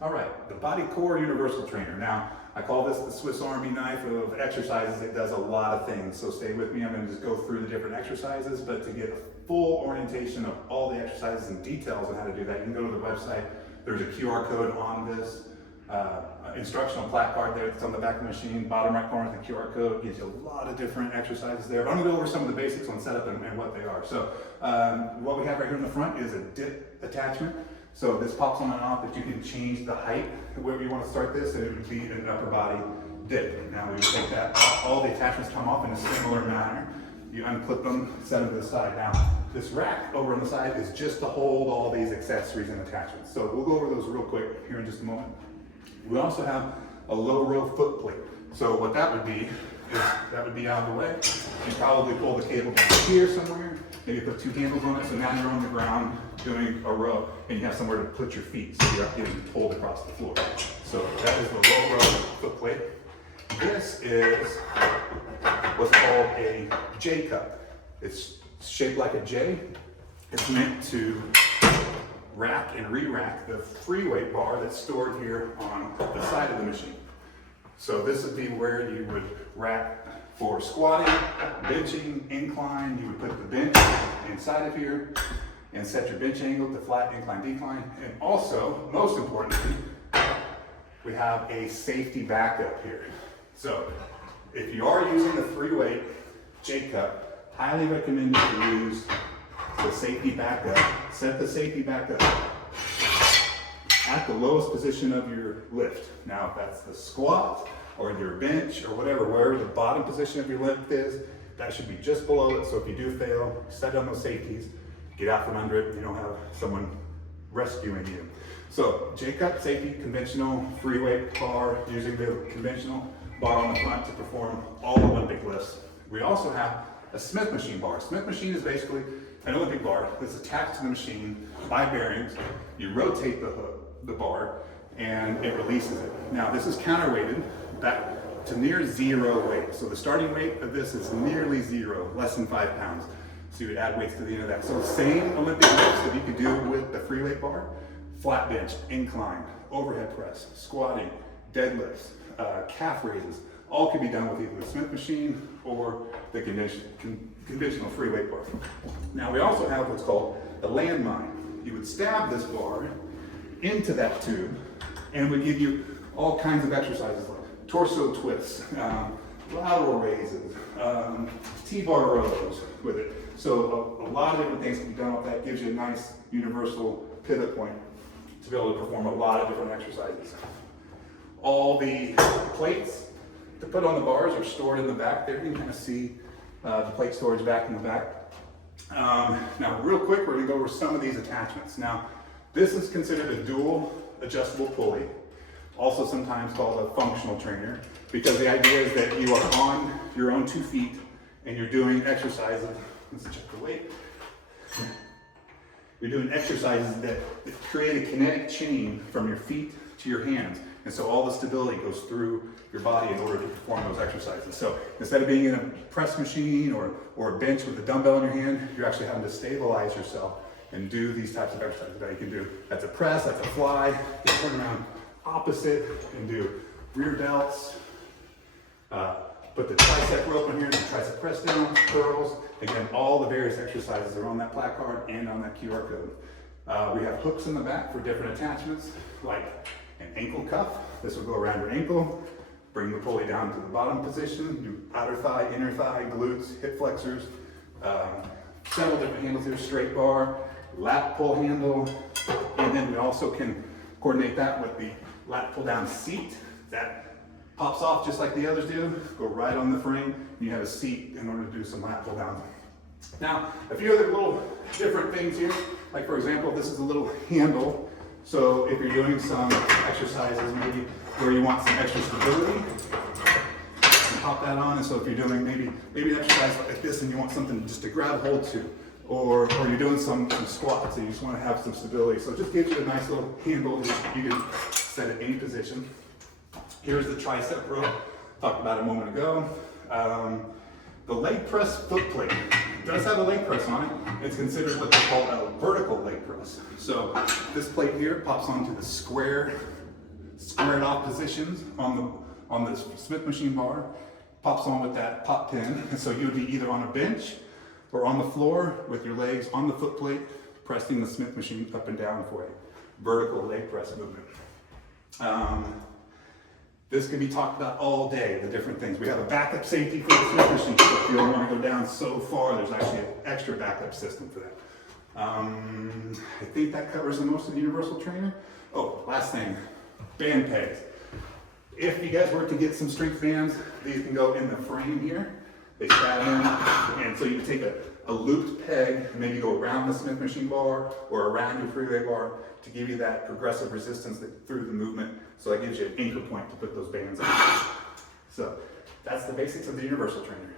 All right, the Body Core Universal Trainer. Now, I call this the Swiss Army knife of exercises. It does a lot of things, so stay with me. I'm going to just go through the different exercises, but to get a full orientation of all the exercises and details on how to do that, you can go to the website. There's a QR code on this instructional placard there that's on the back of the machine. Bottom right corner, the QR code gives you a lot of different exercises there. But I'm going to go over some of the basics on setup and what they are. So what we have right here in the front is a dip attachment. So this pops on and off, but you can change the height wherever you want to start this, and it would be an upper body dip. Now we would take that off. All the attachments come off in a similar manner. You unclip them, set them to the side. Now this rack over on the side is just to hold all these accessories and attachments. So we'll go over those real quick here in just a moment. We also have a low row foot plate. So what that would be is that would be out of the way. You probably pull the cable down here somewhere. Maybe put two handles on it, so now you're on the ground doing a row, and you have somewhere to put your feet, so you're not getting pulled across the floor. So that is the low row foot plate. This is what's called a J cup. It's shaped like a J. It's meant to rack and re-rack the free weight bar that's stored here on the side of the machine. So this would be where you would rack for squatting, benching, incline. You would put the bench inside of here and set your bench angle to flat, incline, decline. And also, most importantly, we have a safety backup here. So if you are using the free weight J cup, highly recommend that you use the safety backup. Set the safety backup at the lowest position of your lift. Now, if that's the squat or your bench or whatever, wherever the bottom position of your lift is, that should be just below it. So if you do fail, set on those safeties, get out from under it. You don't have someone rescuing you. So J-cup, safety, conventional free weight bar, using the conventional bar on the front to perform all Olympic lifts. We also have a Smith machine bar. Smith machine is basically an Olympic bar that's attached to the machine by bearings. You rotate the bar and it releases it. Now this is counterweighted back to near zero weight. So the starting weight of this is nearly zero, less than 5 pounds. So you would add weights to the end of that. So same Olympic lifts that you could do with the free weight bar: flat bench, incline, overhead press, squatting, deadlifts, calf raises, all can be done with either the Smith machine or the conventional free weight bar. Now we also have what's called a landmine. You would stab this bar into that tube and would give you all kinds of exercises like torso twists, lateral raises, T-bar rows with it. So a lot of different things can be done with that. Gives you a nice universal pivot point to be able to perform a lot of different exercises. All the plates to put on the bars are stored in the back there. You can kind of see the plate storage back in the back. Now real quick, we're gonna go over some of these attachments. Now this is considered a dual adjustable pulley, also sometimes called a functional trainer, because the idea is that you are on your own 2 feet and you're doing exercises. Let's check the weight. You're doing exercises that create a kinetic chain from your feet to your hands. And so all the stability goes through your body in order to perform those exercises. So instead of being in a press machine or a bench with a dumbbell in your hand, you're actually having to stabilize yourself and do these types of exercises that you can do. That's a press, that's a fly. You turn around opposite and do rear delts. Put the tricep rope in here, the tricep press down, curls. Again, all the various exercises are on that placard and on that QR code. We have hooks in the back for different attachments, like an ankle cuff. This will go around your ankle, bring the pulley down to the bottom position, do outer thigh, inner thigh, glutes, hip flexors, several different handles here: straight bar, lat pull handle, and then we also can coordinate that with the lat pull down seat. That pops off just like the others do, go right on the frame, and you have a seat in order to do some lat pull down. Now, a few other little different things here, like for example, this is a little handle. So if you're doing some exercises maybe where you want some extra stability, you can pop that on. And so if you're doing maybe an exercise like this and you want something just to grab hold to, or you're doing some squats and you just want to have some stability. So it just gives you a nice little handle that you can set at any position. Here's the tricep rope, talked about a moment ago. The leg press foot plate does have a leg press on it. It's considered what they call a vertical leg press. So this plate here pops onto the square squared off positions on the Smith machine bar, pops on with that pop pin. And so you'd be either on a bench or on the floor with your legs on the foot plate, pressing the Smith machine up and down for a vertical leg press movement. This can be talked about all day, the different things. We have a backup safety for the Smith machine, so if you don't want to go down so far, there's actually an extra backup system for that. I think that covers the most of the universal trainer. Oh, last thing, band pegs. If you guys were to get some strength bands, these can go in the frame here. They stab in, and so you can take a looped peg and maybe go around the Smith machine bar or around your free weight bar to give you that progressive resistance through the movement. So that gives you an anchor point to put those bands on. So that's the basics of the universal trainer.